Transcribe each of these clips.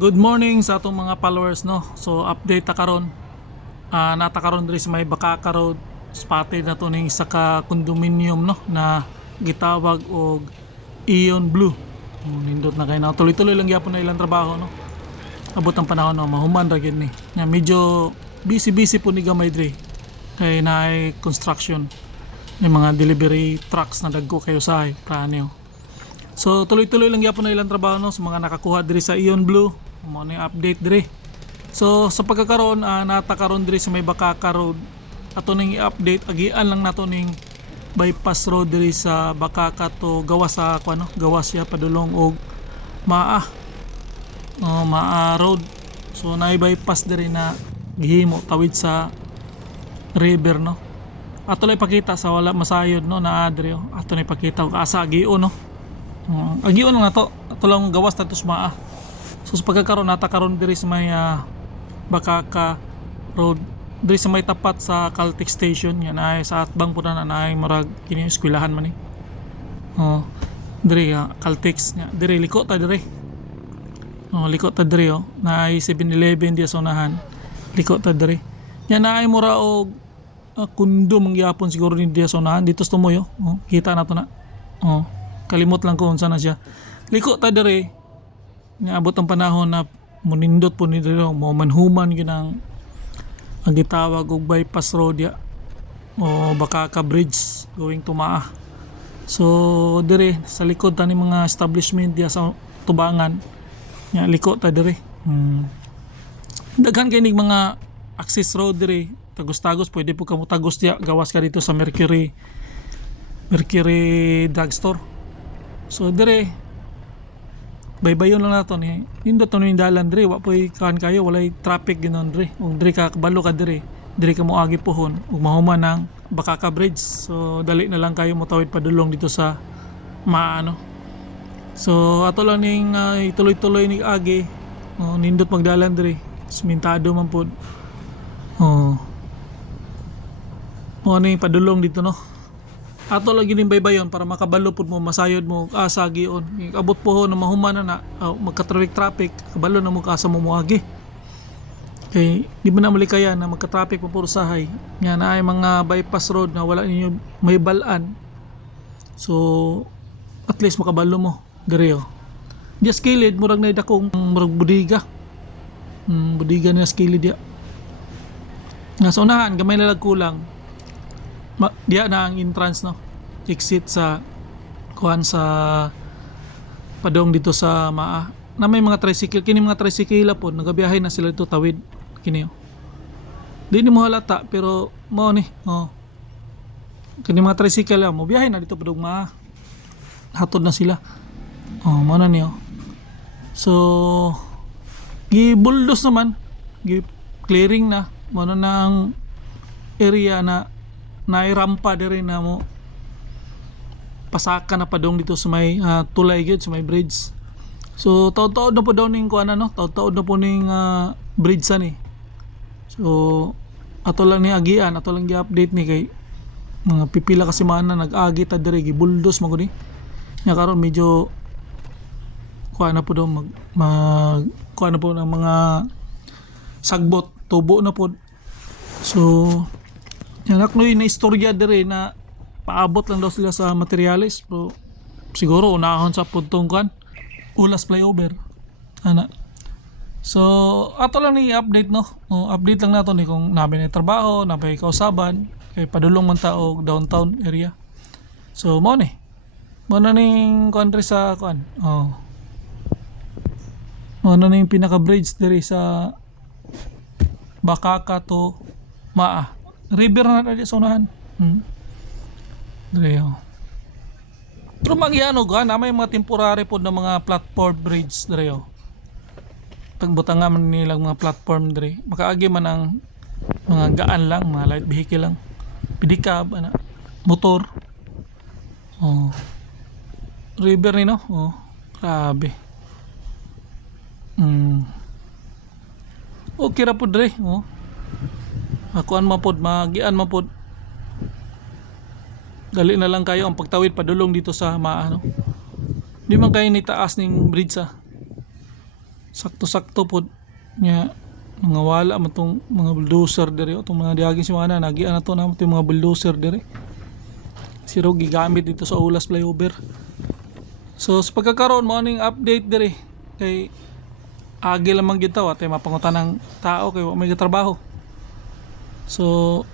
Good morning sa atong mga followers no. So update ta karon. Nata karon diri sa may Bakaka Road, spotted na to ning isa ka condominium no na gitawag og Ion Blue. Nindot na kay na tuloy-tuloy lang gyapon na ilang trabaho no. Abot ang panahon no, mahuman ra gyud ni. Nga medyo busy po ni gamay diri. Kay naay construction. May mga delivery trucks na dagko kayo sa pranyo. So tuloy-tuloy lang gyapon na ilang trabaho no sa mga nakakuha diri sa Ion Blue. Mo ni update diri. So sa pagkakaroon nata karon diri sa may Bakaka Road. Ato ning i-update agian lang nato ning bypass road diri sa Bakaka to gawas sa kuno, gawas siya padulong og Maa. Maa Road. So naay bypass diri na gihimo tawid sa river no. Ato lang ipakita sa wala masayod no na adri oh. Ato na ipakita og asa gion no. Agion nga to. Ato lang gawas ta to sa Maa. So sa pagkakaroon nata karon diri sa may Bakaka Road diri sa may tapat sa Caltex Station yan ay sa atbang po na ay marag kini eskwelahan man ni. Diri Caltex nya diri liko ta diri. Liko ta diri na ay 7-Eleven diya sa unahan. Liko ta diri. Yan na ay mura og kundo mangyapon siguro ni diya sa unahan dito sa tumoy kita na to na. Kalimot lang ko unsa na siya. Liko ta diri. Niabot ang panahon na munindot po ni dito mo manhuman ginang ang gitawag og bypass road ya o Bakaka Bridge going to Maa. So dire sa likod tani mga establishment diya sa tubangan nya liko ta dire. Daghan kay mga access road dire tagos-tagos pwede po kamo tagos diya gawas ka dito sa Mercury Drugstore. So dire baybayon lang nato ni nindot to ning dalan diri wa poy kan kayo walay traffic ginon diri ug diri ka kabalo ka diri ka mo agi pohon ug mahuman ng Bakaka Bridge. So dali na lang kayo motawid padulong dito sa Maano. So ato lang ning ituloy-tuloy ni agi nindot magdalan diri simintado man pod. Ni padulong dito no. Ato lagi ning baybayon para makabalo pud mo masayod mo asa gion. Abot po na mahuman na magka-traffic kabalo na mo asa mo moagi. Kay di mo na malikayan na magka-traffic pa puro sahay. Nga na ay mga bypass road na wala ninyo may balaan. So at least makabalo mo diri Diya skilid murag na dakong murag budiga. Budiga na skilid diya. Nga sa unahan gamay na lang kulang. Diya na ang entrance no exit sa kuan sa padong dito sa Maa na may mga tricycle kini mga tricycle po nagabiyahe na sila dito tawid kini di ni mo halata pero mo ni kini mga tricycle mo biyahe na dito padong Maa hatod na sila mo na niyo so gibuldos naman clearing na mo na ang area na nairampa diri na mo pasaka na padong dito sa may tulay gyud sa may bridge. So taud-taud na po daw ning kuan no, taud-taud na po ning bridge sa ni. So ato lang ni agian, ato lang gi-update ni kay mga pipila kasi mana nag-agi ta diri gibuldos mo guni. Nya karon medyo kuan na po daw kuan na po ng mga sagbot, tubo na po. So yan aknoy na istorya dire na paabot lang daw sila sa materialis pero siguro unahon sa puntong kan ulas flyover ana. So ato lang ni update no update lang nato ni kung nabi na trabaho nabi kausaban kay padulong man ta og downtown area. So mo ni mo na ning country sa kuan mo na ning pinaka bridge dire sa Bakaka to Maa river na dali sa unahan. Dre pero magyano ga na may mga temporary pod na mga platform bridge dre tagbutang man nilang mga platform dre makaagi man ang mga gaan lang mga light vehicle lang pedicab ana motor river ni no grabe okay ra pod dre akuan mapod magian mapod dali na lang kayo ang pagtawid padulong dito sa Maa no. Di man kayo nitaas ning bridge sakto-sakto po nya mga wala man tong mga bulldozer diri o tong mga diagin si mana nagian na to na tong mga bulldozer diri siro gigamit dito sa Ulas flyover. So sa pagkakaroon mo aning update diri kay agi lamang gyud taw atay mapangutan ng tao kay wa may trabaho. So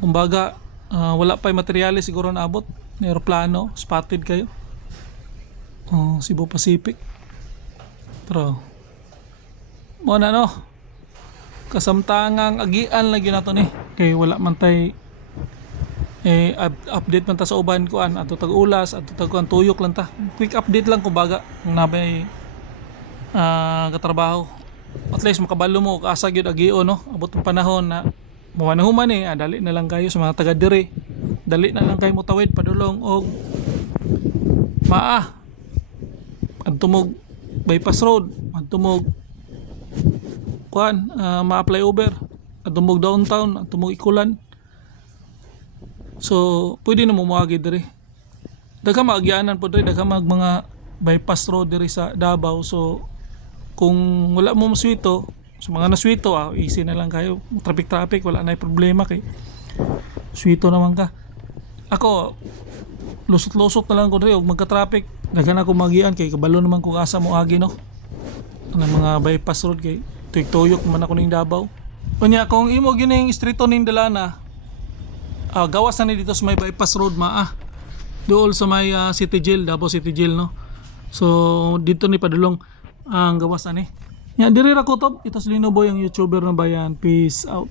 kumbaga wala pa yung materyales siguro naabot na aeroplano spotted kayo Cebu Pacific pero mo na no kasamtangang agian lagi nato ni kay wala man tay update man ta sa uban kuan ato tag ulas ato tag kuan tuyok lang ta quick update lang kumbaga kung nabay katrabaho at least makabalo mo kaasa gyud agio no abot ng panahon na human dali na lang kayo sa mga taga diri dali na lang kayo motawid padulong og adtumog bypass road adtumog kuan ma-apply over adtumog downtown adtumog ikulan so pwede na mo moagi diri daghang maagyanan po diri daghang mga bypass road diri sa Davao so kung wala mo maswito sa mga naswito easy na lang kayo traffic wala na problema kay swito naman ka ako lusot na lang ko diri og magka-traffic daghan ako magian kay kabalo naman kung asa mo agi no ang mga bypass road kay tuyok man ako ning Davao unya kung imo gining streeto ning Dalana gawas na ni dito sa may bypass road dool sa may City Jail Davao City Jail no so dito ni padulong ang gawas ani. Yan diri ra kutob ito si Linoboy ang YouTuber ng bayan. Peace out.